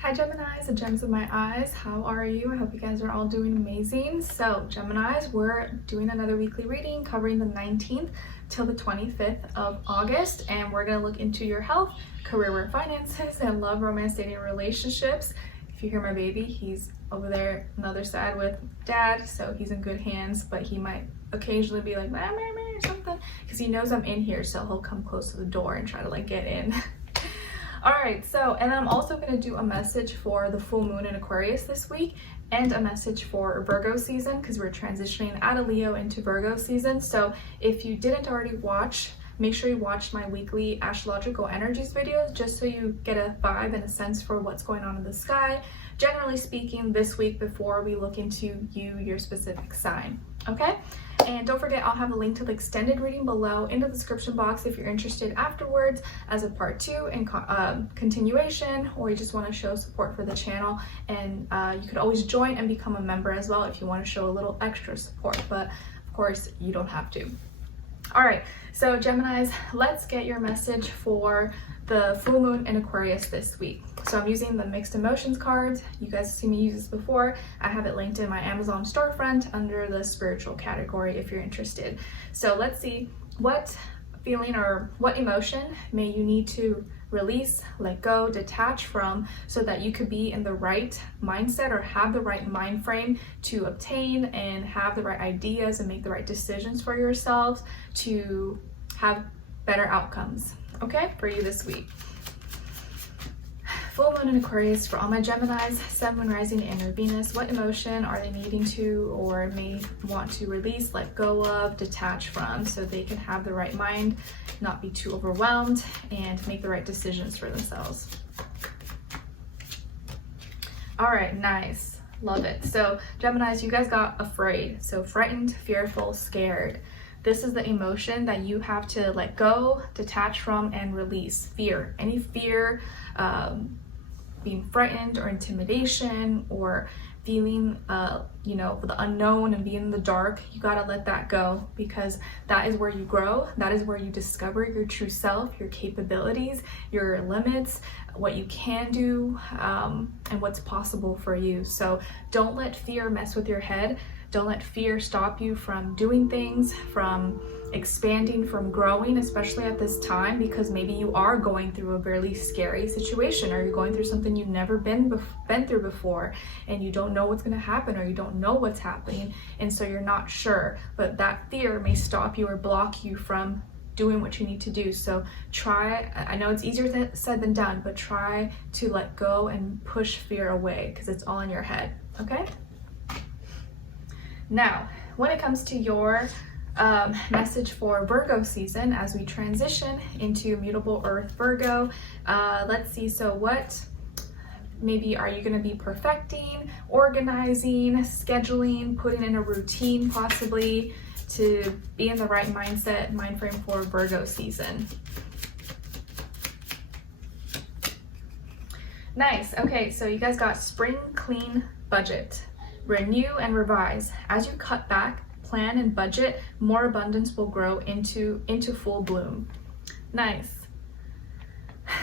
Hi Geminis, the gems of my eyes. How are you? I hope you guys are all doing amazing. So Geminis, we're doing another weekly reading covering the 19th till the 25th of August, and we're going to look into your health, career and finances, and love, romance, dating, and relationships. If you hear my baby, he's over there on the other side with dad, so he's in good hands, but he might occasionally be like, meh, meh, meh, or something, because he knows I'm in here, so he'll come close to the door and try to like get in. All right, so, and I'm also going to do a message for the full moon in Aquarius this week and a message for Virgo season, because we're transitioning out of Leo into Virgo season. So if you didn't already watch, make sure you watch my weekly astrological energies videos, just so you get a vibe and a sense for what's going on in the sky, generally speaking, this week before we look into your specific sign. Okay? And don't forget, I'll have a link to the extended reading below in the description box if you're interested afterwards as a part 2 and continuation, or you just want to show support for the channel. And you could always join and become a member as well if you want to show a little extra support, but of course you don't have to. All right, so Geminis, let's get your message for the full moon in Aquarius this week. So I'm using the mixed emotions cards. You guys have seen me use this before. I have it linked in my Amazon storefront under the spiritual category if you're interested. So let's see, what feeling or what emotion may you need to release, let go, detach from, so that you could be in the right mindset or have the right mind frame to obtain and have the right ideas and make the right decisions for yourselves to have better outcomes, okay, for you this week. Full moon in Aquarius for all my Geminis, Sun, Moon, Rising, and Venus. What emotion are they needing to or may want to release, let go of, detach from, so they can have the right mind, not be too overwhelmed, and make the right decisions for themselves? All right, nice. Love it. So Geminis, you guys got afraid. So frightened, fearful, scared. This is the emotion that you have to let go, detach from, and release. Fear. Any fear, being frightened or intimidation or feeling, the unknown and being in the dark, you gotta let that go, because that is where you grow. That is where you discover your true self, your capabilities, your limits, what you can do, and what's possible for you. So don't let fear mess with your head. Don't let fear stop you from doing things, from expanding, from growing, especially at this time, because maybe you are going through a really scary situation, or you're going through something you've never been through before, and you don't know what's going to happen, or you don't know what's happening, and so you're not sure. But that fear may stop you or block you from doing what you need to do. So try, I know it's easier said than done, but try to let go and push fear away, because it's all in your head, okay? Now, when it comes to your message for Virgo season as we transition into mutable Earth Virgo, let's see. So what maybe are you going to be perfecting, organizing, scheduling, putting in a routine possibly to be in the right mindset, mind frame for Virgo season? Nice. Okay, so you guys got spring clean budget. Renew and revise. As you cut back, plan and budget, more abundance will grow into full bloom. Nice.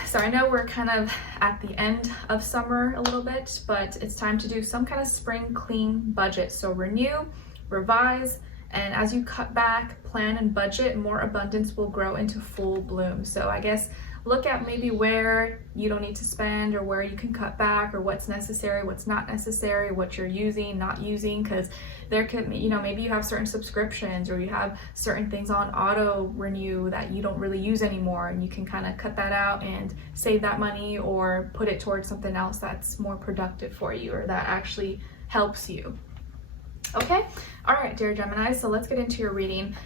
So I know we're kind of at the end of summer a little bit, but it's time to do some kind of spring clean budget. So renew, revise, and as you cut back, plan and budget, more abundance will grow into full bloom. So I guess look at maybe where you don't need to spend, or where you can cut back, or what's necessary, what's not necessary, what you're using, not using, because there could, maybe you have certain subscriptions, or you have certain things on auto renew that you don't really use anymore, and you can kind of cut that out and save that money, or put it towards something else that's more productive for you, or that actually helps you. Okay? All right, dear Gemini, so let's get into your reading.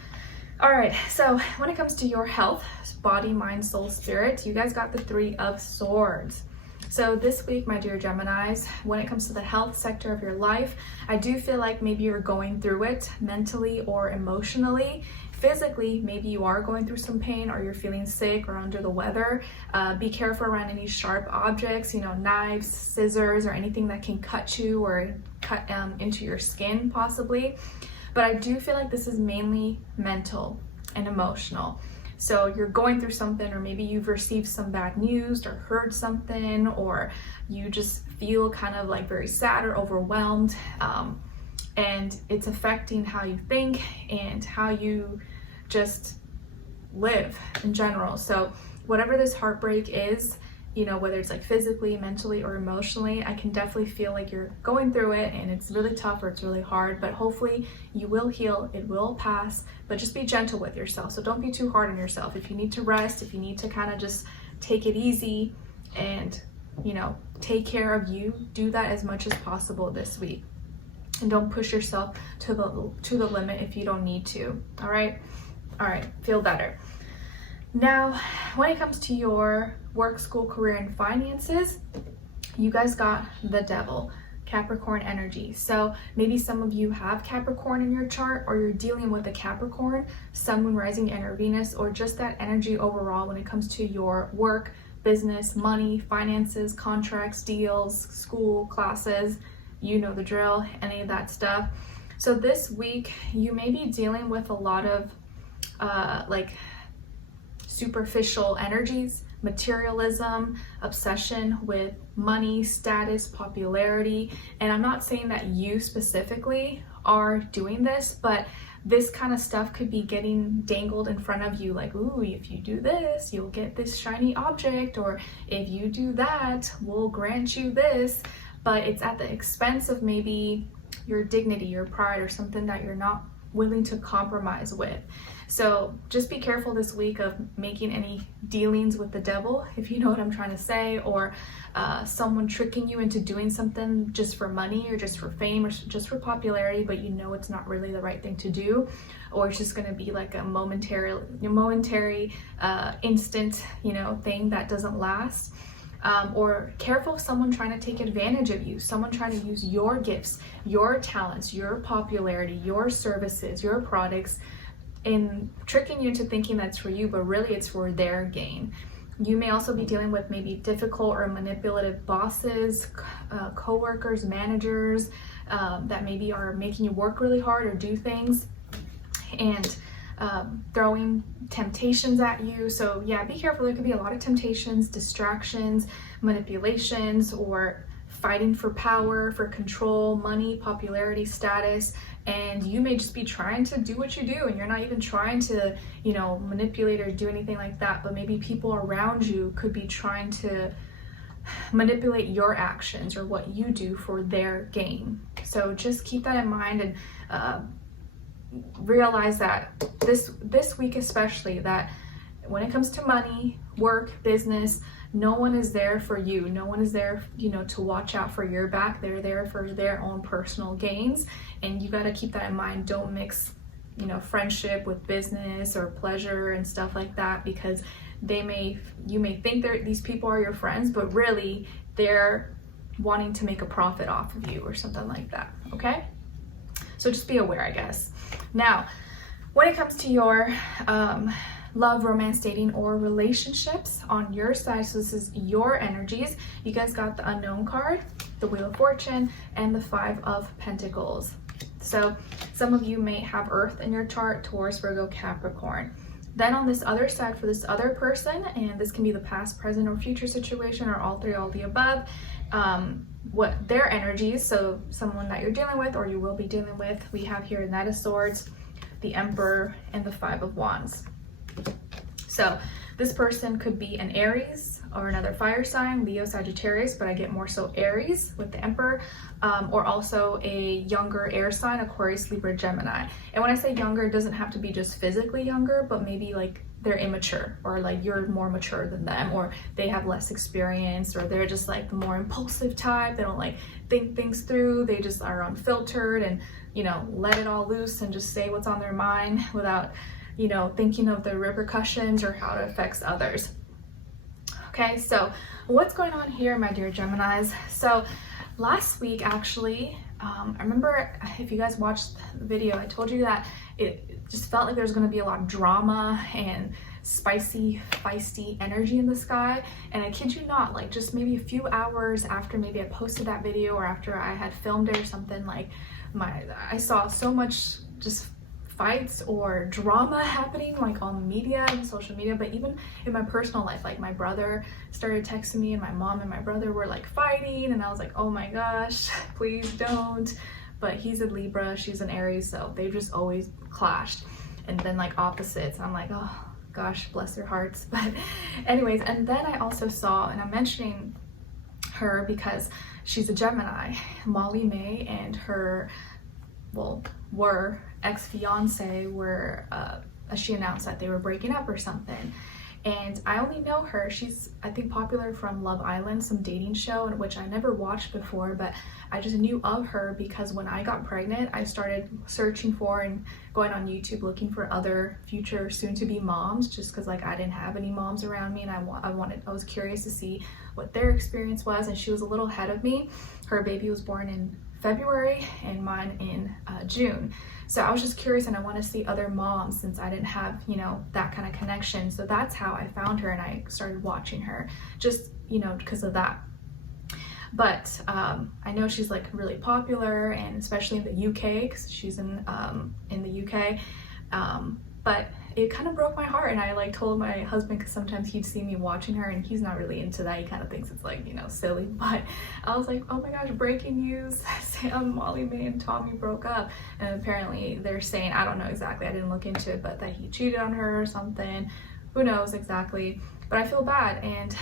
All right, so when it comes to your health, body, mind, soul, spirit, you guys got the 3 of Swords. So this week, my dear Geminis, when it comes to the health sector of your life, I do feel like maybe you're going through it mentally or emotionally. Physically, maybe you are going through some pain, or you're feeling sick or under the weather. Be careful around any sharp objects, knives, scissors, or anything that can cut you or cut into your skin possibly. But I do feel like this is mainly mental and emotional. So you're going through something, or maybe you've received some bad news or heard something, or you just feel kind of like very sad or overwhelmed, and it's affecting how you think and how you just live in general. So whatever this heartbreak is, you know, whether it's like physically, mentally, or emotionally, I can definitely feel like you're going through it and it's really tough or it's really hard, but hopefully you will heal, it will pass, but just be gentle with yourself. So don't be too hard on yourself. If you need to rest, if you need to kind of just take it easy and, you know, take care of you, do that as much as possible this week. And don't push yourself to the limit if you don't need to. All right, feel better. Now, when it comes to your work, school, career, and finances, you guys got the Devil, Capricorn energy. So maybe some of you have Capricorn in your chart, or you're dealing with a Capricorn, Sun, Moon, Rising, and Venus, or just that energy overall when it comes to your work, business, money, finances, contracts, deals, school, classes, you know the drill, any of that stuff. So this week, you may be dealing with a lot of like superficial energies, materialism, obsession with money, status, popularity. And I'm not saying that you specifically are doing this, but this kind of stuff could be getting dangled in front of you, like, ooh, if you do this, you'll get this shiny object, or if you do that, we'll grant you this. But it's at the expense of maybe your dignity, your pride, or something that you're not willing to compromise with. So just be careful this week of making any dealings with the devil, if you know what I'm trying to say, or someone tricking you into doing something just for money or just for fame or just for popularity, but you know it's not really the right thing to do, or it's just going to be like a momentary instant, you know, thing that doesn't last. Or careful of someone trying to take advantage of you, someone trying to use your gifts, your talents, your popularity, your services, your products, in tricking you into thinking that's for you, but really it's for their gain. You may also be dealing with maybe difficult or manipulative bosses, co-workers, managers, that maybe are making you work really hard or do things, and throwing temptations at you. So yeah, be careful. There could be a lot of temptations, distractions, manipulations, or fighting for power, for control, money, popularity, status. And you may just be trying to do what you do, and you're not even trying to, you know, manipulate or do anything like that, but maybe people around you could be trying to manipulate your actions or what you do for their gain. So just keep that in mind, and realize that this week especially, that when it comes to money, work, business, no one is there for you. No one is there, you know, to watch out for your back. They're there for their own personal gains, and you got to keep that in mind. Don't mix, you know, friendship with business or pleasure and stuff like that, because you may think these people are your friends, but really they're wanting to make a profit off of you or something like that. Okay, so just be aware, I guess. Now, when it comes to your love, romance, dating, or relationships on your side, so this is your energies, you guys got the Unknown card, the Wheel of Fortune, and the Five of Pentacles. So some of you may have Earth in your chart, Taurus, Virgo, Capricorn. Then on this other side, for this other person, and this can be the past, present, or future situation, or all three, all the above, what their energies, so someone that you're dealing with or you will be dealing with, we have here Knight of Swords, the Emperor, and the Five of Wands. So this person could be an Aries or another fire sign, Leo, Sagittarius, but I get more so Aries with the Emperor, or also a younger air sign, Aquarius, Libra, Gemini. And when I say younger, it doesn't have to be just physically younger, but maybe like they're immature, or like you're more mature than them, or they have less experience, or they're just like the more impulsive type. They don't like think things through. They just are unfiltered and, you know, let it all loose and just say what's on their mind without, you know, thinking of the repercussions or how it affects others. Okay, so what's going on here, my dear Geminis? So last week, actually, I remember if you guys watched the video, I told you that it just felt like there's going to be a lot of drama and spicy, feisty energy in the sky. And I kid you not, like just maybe a few hours after maybe I posted that video, or after I had filmed it or something, like I saw so much just fights or drama happening like on media and social media, but even in my personal life. Like my brother started texting me and my mom and my brother were like fighting, and I was like, oh my gosh, please don't. But he's a Libra, she's an Aries, so they've just always clashed, and then like opposites, and I'm like, oh gosh, bless their hearts. But anyways, and then I also saw, and I'm mentioning her because she's a Gemini, Molly May, and her were ex-fiance were she announced that they were breaking up or something. And I only know her, she's I think popular from Love Island, some dating show, in which I never watched before, but I just knew of her because when I got pregnant, I started searching for and going on YouTube looking for other future soon-to-be moms, just because like I didn't have any moms around me, and I was curious to see what their experience was. And she was a little ahead of me. Her baby was born in February and mine in June. So I was just curious, and I want to see other moms since I didn't have, you know, that kind of connection. So that's how I found her, and I started watching her just, you know, because of that. But I know she's like really popular, and especially in the UK, because she's in the UK. But it kind of broke my heart, and I like told my husband, because sometimes he'd see me watching her and he's not really into that. He kind of thinks it's like, you know, silly. But I was like, oh my gosh, breaking news, Sam, Molly May and Tommy broke up. And apparently they're saying, I don't know exactly, I didn't look into it, but that he cheated on her or something. Who knows exactly. But I feel bad, and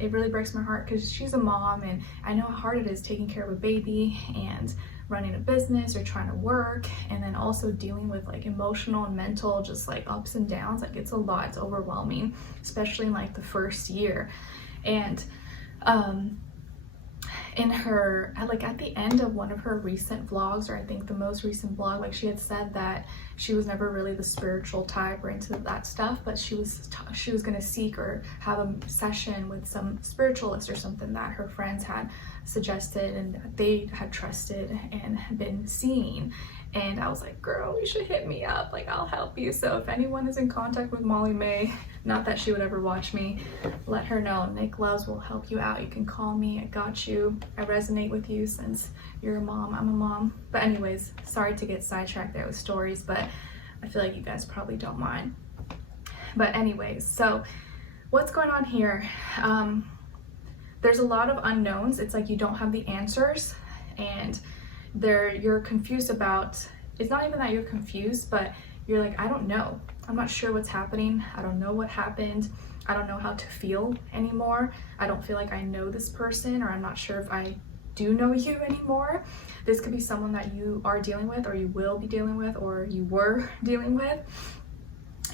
it really breaks my heart because she's a mom, and I know how hard it is taking care of a baby and running a business or trying to work, and then also dealing with like emotional and mental just like ups and downs. Like it's a lot, it's overwhelming, especially in like the first year. And in her, like at the end of one of her recent vlogs, or I think the most recent vlog, like she had said that she was never really the spiritual type or into that stuff, but she was gonna seek or have a session with some spiritualist or something that her friends had suggested and they had trusted and been seeing. And I was like, girl, you should hit me up, like I'll help you. So if anyone is in contact with Molly May, not that she would ever watch me, let her know. Nicloves will help you out. You can call me, I got you. I resonate with you since you're a mom, I'm a mom. But anyways, sorry to get sidetracked there with stories, but I feel like you guys probably don't mind. But anyways, so what's going on here? There's a lot of unknowns. It's like you don't have the answers, and you're confused about, it's not even that you're confused, but you're like, I don't know. I'm not sure what's happening. I don't know what happened. I don't know how to feel anymore. I don't feel like I know this person, or I'm not sure if I do know you anymore. This could be someone that you are dealing with, or you will be dealing with, or you were dealing with.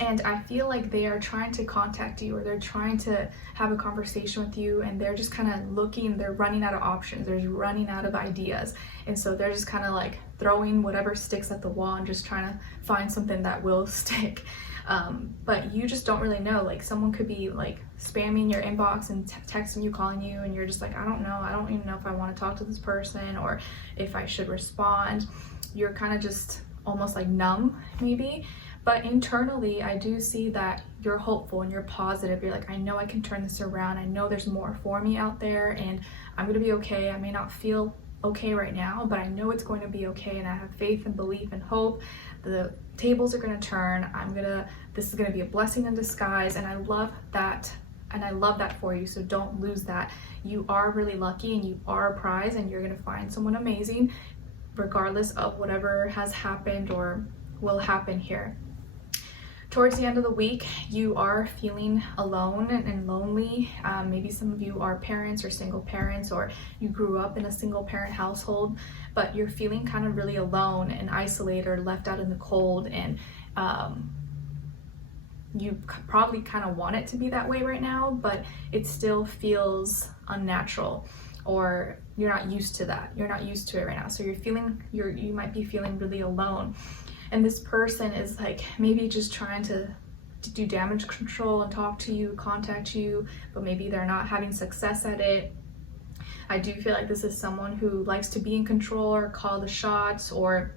And I feel like they are trying to contact you, or they're trying to have a conversation with you, and they're just kind of looking, they're running out of options, they're running out of ideas. And so they're just kind of like throwing whatever sticks at the wall and just trying to find something that will stick. But you just don't really know. Like someone could be like spamming your inbox and texting you, calling you, and you're just like, I don't know. I don't even know if I want to talk to this person or if I should respond. You're kind of just almost like numb maybe. But internally, I do see that you're hopeful and you're positive. You're like, I know I can turn this around. I know there's more for me out there, and I'm gonna be okay. I may not feel okay right now, but I know it's going to be okay, and I have faith and belief and hope. The tables are gonna turn. This is gonna be a blessing in disguise, and I love that. And I love that for you, so don't lose that. You are really lucky, and you are a prize, and you're gonna find someone amazing, regardless of whatever has happened or will happen here. Towards the end of the week, you are feeling alone and lonely. Maybe some of you are parents or single parents, or you grew up in a single parent household, but you're feeling kind of really alone and isolated or left out in the cold, and you probably kind of want it to be that way right now, but it still feels unnatural, or you're not used to that. You're not used to it right now. So you might be feeling really alone. And this person is like maybe just trying to do damage control and talk to you, contact you, but maybe they're not having success at it. I do feel like this is someone who likes to be in control or call the shots, or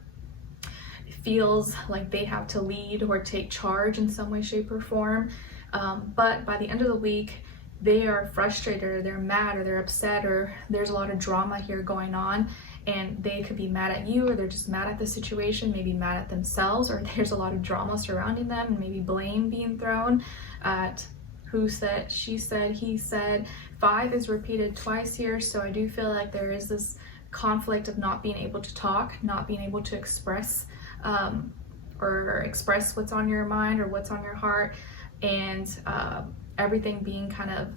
feels like they have to lead or take charge in some way, shape, or form. But by the end of the week, they are frustrated or they're mad or they're upset, or there's a lot of drama here going on, and they could be mad at you, or they're just mad at the situation, maybe mad at themselves, or there's a lot of drama surrounding them and maybe blame being thrown at who said, she said, he said. 5 is repeated twice here, so I do feel like there is this conflict of not being able to talk, not being able to express or express what's on your mind or what's on your heart, and everything being kind of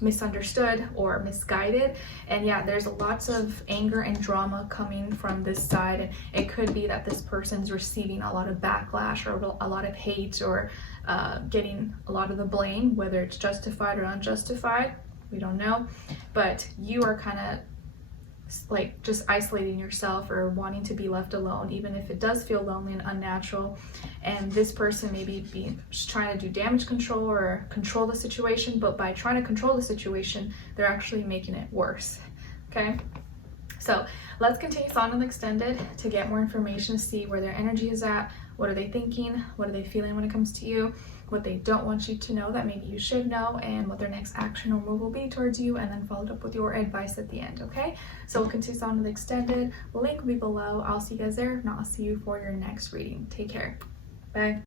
misunderstood or misguided. And yeah, there's lots of anger and drama coming from this side, and it could be that this person's receiving a lot of backlash or a lot of hate, or getting a lot of the blame, whether it's justified or unjustified, we don't know. But you are kind of like just isolating yourself or wanting to be left alone, even if it does feel lonely and unnatural. And this person maybe be trying to do damage control or control the situation, but by trying to control the situation, they're actually making it worse. Okay, so let's continue on in the extended to get more information, see where their energy is at, what are they thinking, what are they feeling when it comes to you, what they don't want you to know that maybe you should know, and what their next action or move will be towards you, and then followed up with your advice at the end. Okay, so we'll continue on to the extended. The link will be below. I'll see you guys there. If not, I'll see you for your next reading. Take care. Bye.